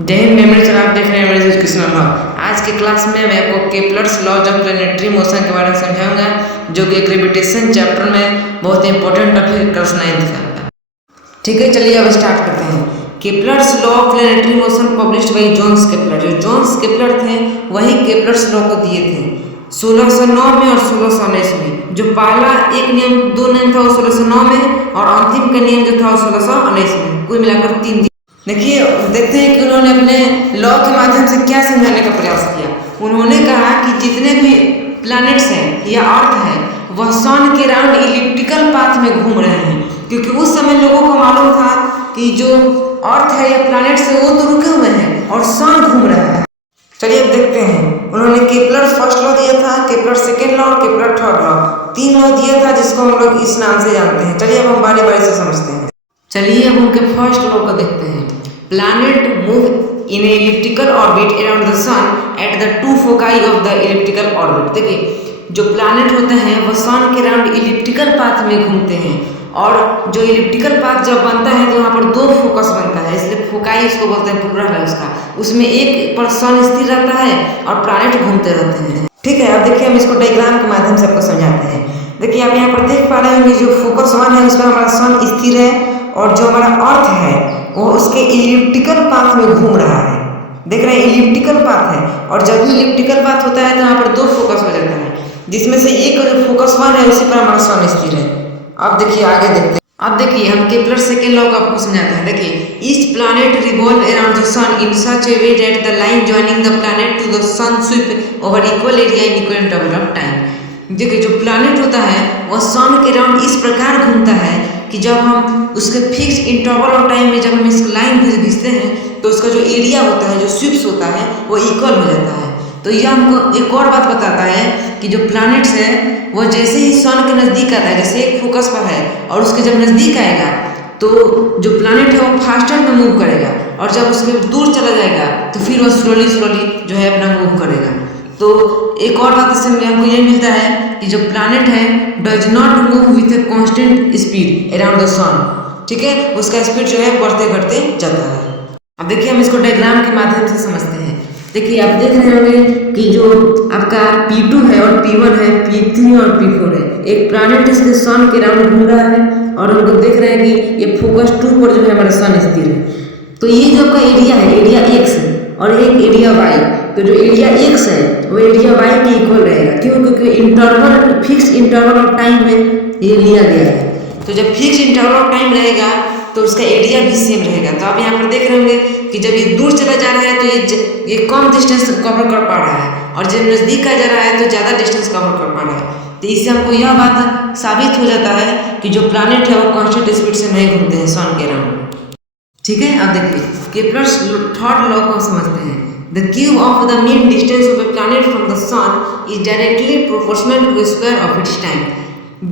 जय Hind memory channel आप देख रहे हैं मेमोरी एजुकेशनल हब। आज की क्लास में मैं आपको Kepler's laws of planetary motion के बारे में समझाऊंगा, जो कि ग्रेविटेशन चैप्टर में बहुत इंपॉर्टेंट टॉपिक क्लास 9 का। ठीक है, चलिए अब स्टार्ट करते हैं। Kepler's law of planetary motion published by Jones Kepler. जो जोन्स केपलर थे वही केपलर्स लॉ को दिए थे 1609 में और 1619 में। जो पहला एक नियम दो नियम था वो 1609 में, और अंतिम का नियम जो था 1619 में। कुल मिलाकर 3 देखिए, देखते हैं कि उन्होंने अपने लॉ के माध्यम से क्या समझाने का प्रयास किया। उन्होंने कहा कि जितने भी प्लैनेट्स हैं या अर्थ है वह सन के राउंड इलिप्टिकल पाथ में घूम रहे हैं, क्योंकि उस समय लोगों को मालूम था कि जो अर्थ है या प्लैनेट्स है वो तो रुके हुए हैं और सन घूम रहा है। चलिए अब देखते हैं। उन्होंने केपलर फर्स्ट लॉ दिया था, केपलर सेकेंड लॉ और केपलर थर्ड लॉ, 3 लॉ दिया था जिसको हम लोग इस नाम से जानते हैं। चलिए अब हम बारी बारी से समझते हैं। चलिए अब उनके फर्स्ट लॉ को देखते हैं। Planet move in a elliptical orbit around the sun at the 2 foci of the elliptical orbit। देखिए, जो प्लैनेट होते हैं वो सन के राउंड इलिप्टिकल पाथ में घूमते हैं, और जो इलिप्टिकल पाथ जब बनता है तो वहाँ पर 2 फोकस बनता है, इसलिए फोकाई उसको बोलते हैं, प्लूरल है उसका। उसमें एक पर सन स्थिर रहता है और प्लैनेट घूमते रहते हैं। ठीक है, अब देखिए हम इसको डायग्राम के माध्यम से आपको समझाते हैं। देखिए आप यहाँ पर देख पा रहे होंगे जो फोकस 1 है उसमें हमारा सन स्थिर है, और जो हमारा अर्थ है वो उसके इलिप्टिकल पाथ में घूम रहा है। देख रहे हैं, इलिप्टिकल पाथ है, और जब भी इलिप्टिकल पाथ होता है तो यहाँ पर 2 फोकस हो जाता है, जिसमें से एक जो फोकस 1 है उसी पर हमारा सन स्थिर है। अब देखिए आगे देखते हैं। अब देखिए हम केपलर सेकेंड लॉ को आपको समझाते हैं। देखिए, each planet revolve around the sun in such a way that the line joining the planet to the sun sweep over equal area in equal interval of time. देखिए, जो planet होता है वह सन के राउंड इस प्रकार घूमता है कि जब हम उसके फिक्स इंटरवल ऑफ टाइम में जब हम इस लाइन खींचते हैं तो उसका जो एरिया होता है, जो स्वीप्स होता है, वो इक्वल हो जाता है। तो यह हमको एक और बात बताता है कि जो प्लैनेट्स है वह जैसे ही सन के नज़दीक आता है, जैसे एक फोकस पर है और उसके जब नज़दीक आएगा तो जो प्लैनेट है वो फास्टर में मूव करेगा, और जब उसके दूर चला जाएगा तो फिर वो स्लोली जो है अपना मूव करेगा। तो एक और बात इससे हमको ये मिलता है कि जो प्लैनेट है does not move with a constant speed around the sun. ठीक है, उसका स्पीड जो है बढ़ते बढ़ते जाता है। अब देखिए हम इसको डायग्राम के माध्यम से समझते हैं। देखिए आप देख रहे होंगे कि जो आपका P2 है और P1 है, P3 और P4 है। एक प्लैनेट इसके सन के राउंड घूम रहा है, और हम लोग देख रहे हैं कि ये फोकस 2 पर जो है हमारा सन स्थिर है। तो ये जो आपका एरिया है, एरिया x है, और एक एरिया y। तो जो एरिया x है वो एरिया y के इक्वल रहेगा। क्यों? क्योंकि interval, fix interval of time में ये लिया गया है। तो जब फिक्स इंटरवल ऑफ टाइम रहेगा तो उसका एरिया भी सेम रहेगा। तो आप यहाँ पर देख रहे होंगे कि जब ये दूर चला जा रहा है तो ये कम डिस्टेंस कवर कर पा रहा है, और जब नज़दीक आ जा रहा है तो ज़्यादा डिस्टेंस कवर कर पा रहा है। तो इससे हमको यह बात साबित हो जाता है कि जो प्लैनेट है वो कांस्टेंट स्पीड से नहीं घूमते हैं सन के राउंड। ठीक है, अब देखिए केपलर्स थर्ड लॉ को समझते हैं। The cube of the mean distance of a planet from the sun is directly proportional to the square of its time।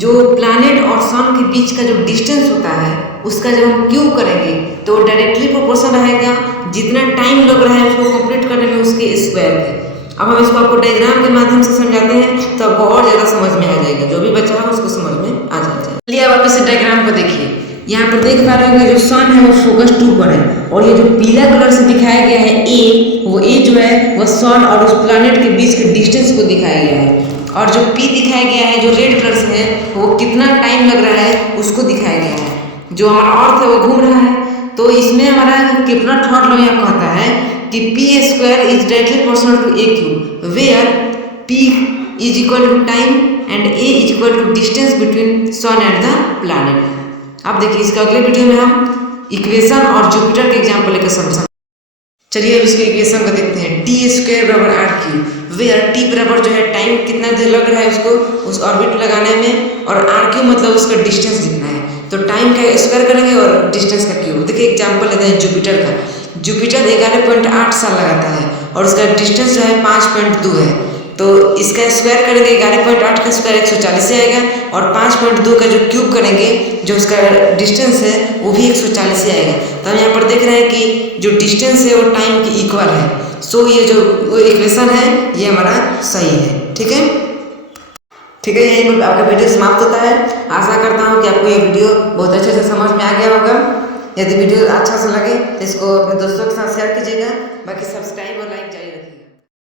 जो प्लैनेट और सन के बीच का जो डिस्टेंस होता है उसका जब हम क्यूब करेंगे तो डायरेक्टली प्रोपोर्शनल रहेगा जितना टाइम लग रहा है उसको कंप्लीट करने में उसके स्क्वायर के। अब हम इसको आपको डायग्राम के माध्यम से समझाते हैं तो आपको और ज़्यादा समझ में आ जाएगा, जो भी बच्चा है उसको समझ में आ जाएगा। चलिए अब आप इस डायग्राम को देखिए। यहाँ पर देख पा रहे होंगे जो सन है वो फोकस 2 पर है, और ये जो पीला कलर से दिखाया गया है ए, वो ए जो है वह सन और उस प्लैनेट के बीच के डिस्टेंस को दिखाया गया है, और जो पी दिखाया गया है जो रेड कलर से है वो कितना टाइम लग रहा है उसको दिखाया गया है। जो हमारा अर्थ है वो घूम रहा है। तो इसमें हमारा केपलर थर्ड लॉ यह कहता है कि P square is directly proportional to A cube, where P is equal to time and A is equal to distance between sun and the planet. अब देखिए इसका अगले वीडियो में हम इक्वेशन और जुपिटर के एग्जाम्पल लेकर समझेंगे। चलिए अब इसके इक्वेशन को देखते हैं। टी स्क्वायर बराबर आर क्यूब, वेयर टी बराबर जो है टाइम कितना देर लग रहा है उसको उस ऑर्बिट लगाने में, और आर क्यूब मतलब उसका डिस्टेंस कितना है। तो टाइम का स्क्वायर करेंगे और डिस्टेंस का क्यूब। देखिए एग्जाम्पल लेते हैं जुपिटर का। जुपिटर 11.8 साल लगाता है और उसका डिस्टेंस जो है 5.2 है। तो इसका स्क्वायर करेंगे 11.8 का स्क्वायर 140 से आएगा, और 5.2 का जो क्यूब करेंगे जो उसका डिस्टेंस है वो भी 140 से आएगा। तो हम यहाँ पर देख रहे हैं कि जो डिस्टेंस है वो टाइम के इक्वल है। सो ये जो इक्वेशन है ये हमारा सही है। ठीक है, ठीक है, यही पर आपका वीडियो समाप्त होता है। आशा करता हूँ कि आपको ये वीडियो बहुत अच्छे से समझ में आ गया होगा। यदि वीडियो अच्छा से लगे तो इसको अपने दोस्तों के साथ शेयर कीजिएगा, बाकी सब्सक्राइब और लाइक